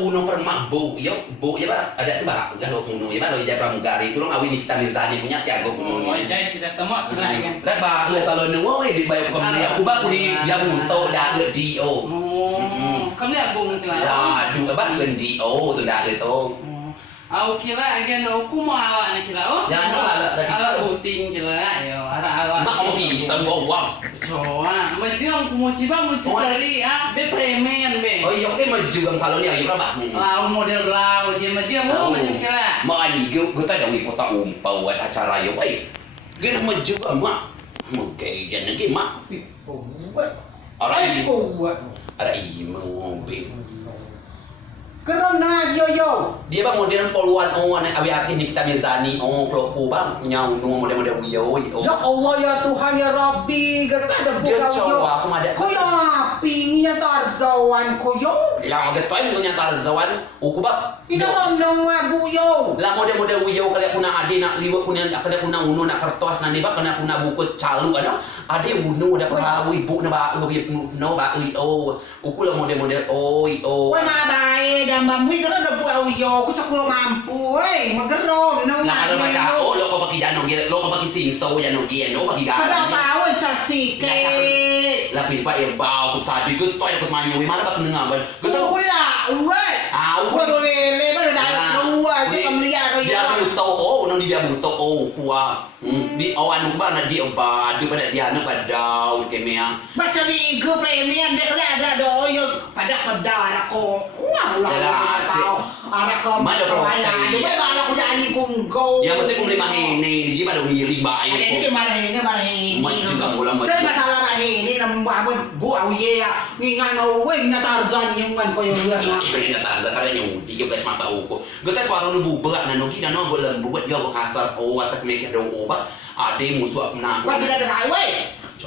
uno permak bu ya pak ada tuh pak kalau uno ya pak lo ijazah pramugari itu lo ngawin Nikita Mirzani punya si Ago uno Oh, jadi sudah temu kira kan. dah pak lo selalu nunggu dibayar pembeli aku pak di Jamuto dah di o Kamu lihat bung kira. ya dua pak di o tuh dah itu Aku kira agen aku mau ala ni kira. Oh, ya no ala puting kira yo. Ala. mak mau pisang gua uang Coba, macam aku mau coba mau cari be premen be. oh iya oke maju gang salon ya iya pak Lau model lau je macam mau macam kira. mak ani gue tadi wi kota umpau buat acara yo baik gue maju mak oke jadi gue mak orang ini ada imam Kerana yo dia bang model poluan anak abi arti Nikita Mirzani pelaku bang punya model yo ya Allah ya Tuhan ya Rabbi gak ada dia buka yo coba aku ada ko ya pingnya tarzawan ko yo ya gitu yang punya tarzawan aku bang ina nong bu yo lah model yo kali aku nak ade nak liwat punya kali aku nak uno nak kertas nanti bang kena aku nak buku calu kan ade uno ada kau ibu na ba no ba aku lah model woi ma bae dan bambu itu ada bu yo aku cak lo mampu magerom nong lah ada macam lo kau pakai jano lo kau pakai singso jano dia no pakai garam kada tahu casike lah pipa yang bau aku sabi gue toy aku manyu mana bak nenga ban gue tahu aku ya uwe aku tuh lele mana dah dua aja kamu lihat dia buto nong dia buto kuah di awan ubah na dia ubah dia pada dia anu pada kemia baca di gue premium dia kali ada doyo pada ada ko wah lah tahu ada ko mana protein dia malah aku jadi punggo yang penting beli mah ini di gimana dong lima ada ini di mana ini maju nggak boleh maju tapi masalah mah ini nambah bu awie ya ngingan awie nya Tarzan yang kan ko yang lihat ini tak ada kada nyudi juga cuma tahu kok gue tes warung nubu berak na nugi dan no boleh buat dia kasar asal mereka dong obat ade musuh nak kau sudah ada weh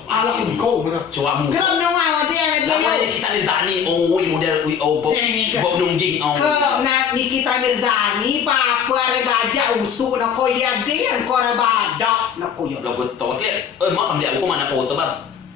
ala punggo benar coba musuh kenapa nong dia lah kita Mirzani model bok nungging Nikita Mirzani papa ada gajah usu nak kau yang dia kau ada badak nak kau yang lo betul ke mak kamu lihat aku mana foto bang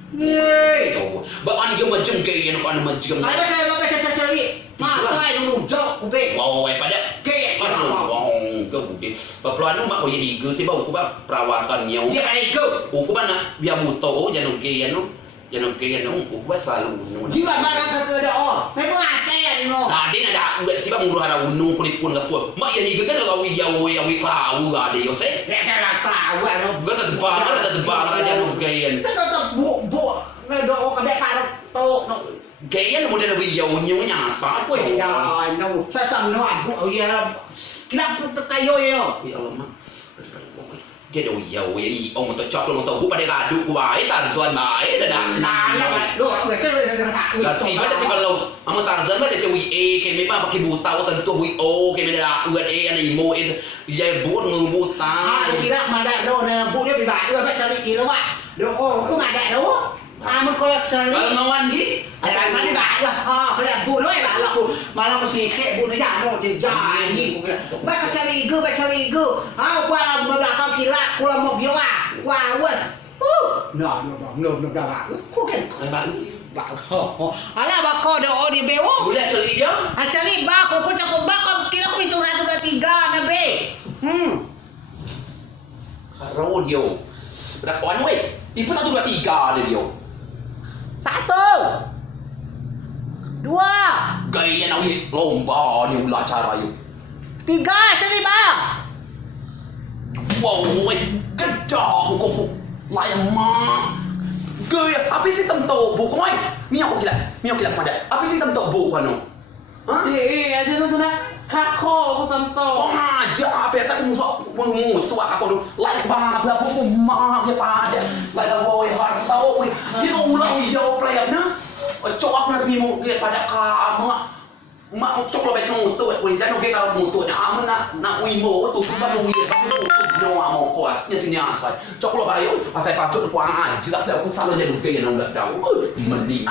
Yeay, bapak ni macam gaya nak ada macam ada kayak apa cari mak kau dulu jok ube wow pada kayak pas wow kau budi pepeluan mak kau yang higo sih bang aku bang perawatannya dia kayak itu aku mana biar buto jangan gaya no jangan gaya no aku selalu jiwa barang kepada oh memang ada no nah dia ada udah sih bang murah ada unung kulit pun gak puas mak yang higo kan kalau awi kau gak ada yo sih dia cara tahu no gak ada tebang aja no gaya tetap bu ngedo kabeh sarung tok no gaya model video nyapa weh ya no saya no abu ya kila kayo yo ya Allah mak dia dah uyau ông mà tôi chọc luôn tôi cũng pada gaduh ku bae Tarzan bae dah nah lo itu rasa lah si baca si kalau ama Tarzan baca si wi ke me pakai buta tentu wi ke me dah uat ana imo dia buat ngebuta kira mana do na bu dia bibat dia baca cari kilo wah do lu ada do amun kau cari kalau mawan gi asal kan enggak ada kalau bu do malah aku sedikit bu dia no dia jadi baca cari gue gua belakang kila kula mobil wah wes no dah kok kan ala bako do di bewo boleh cari dia cari bako ko cakap bako kila ko pintu 123 na be karo dia berat kawan weh itu 123 ada dia 1 2 gaya nawi lomba ni ulah cara you 3 cari bang wow weh gedang kok layang mak gaya apa sih temto buku weh mi aku gila pada apa sih temto buku kan hah Aja lu kena kako aku tentu. oh aja biasa aku musuh aku layak banget lah buku mak dia pada layak boy hartau dia ulang jauh playernya cok aku nanti mau dia pada kamu mak cok lo baik mutu boleh jangan oke kalau mutu aman nak wimo tu kan lo wimo no mau kuas nya sini asal cok lo bayo pasai pacut puang aja dah aku selalu jadi oke yang enggak tahu mending